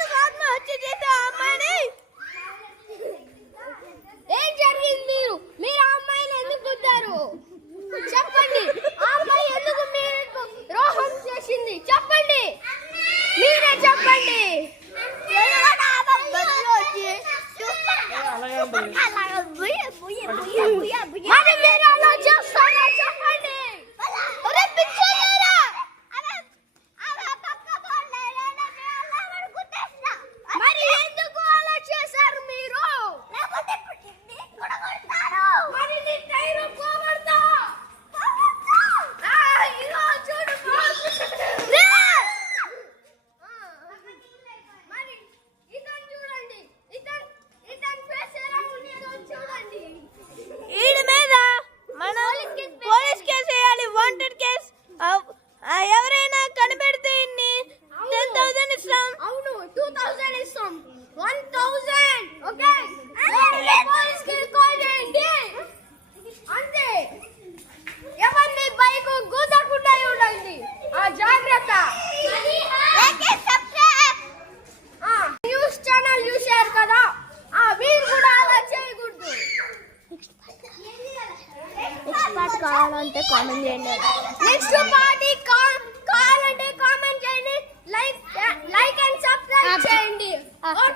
ఎందుకు ఆత్మహత్య చేసే అమ్మాయిని? ఏం జరిగింది? మీరు ఆ అమ్మాయిని ఎందుకు గుద్దారు? చెప్పండి. ఆ అమ్మాయి ఎందుకు మీకు ద్రోహం చేసింది? చెప్పండి, మీరే చెప్పండి. మరి మీరు అలా చేస్తారా? చెప్పండి. మరి ఎందుకు అలా చేశారు మీరు? మరి నీ టైరు పోగొడతా. ఇగో చూడు. మరి ఇతను చూడండి, ఇతను ఫేస్ ఎలా ఉండేదో చూడండి. వీడి మీద మన పోలీస్ కేసు వేయాలి, వాంటెడ్ కేసు. ఎవరైనా కనిపెడితే 10,000 ఇస్తాం. అవును, 2,000 ఇస్తాం. 1,000. ఓకే, పోలీస్ కి కాల్ చేయండి. అంతే. ఎవరిని బైక్ గుద్దకుండా ఉండండి. జాగ్రత్త. న్యూస్ ఛానల్ చూశారు కదా, మీరు కూడా అలా చేయకూడదు. నెక్స్ట్ పార్ట్ కావాలంటే కామెంట్ చేయండి. Next part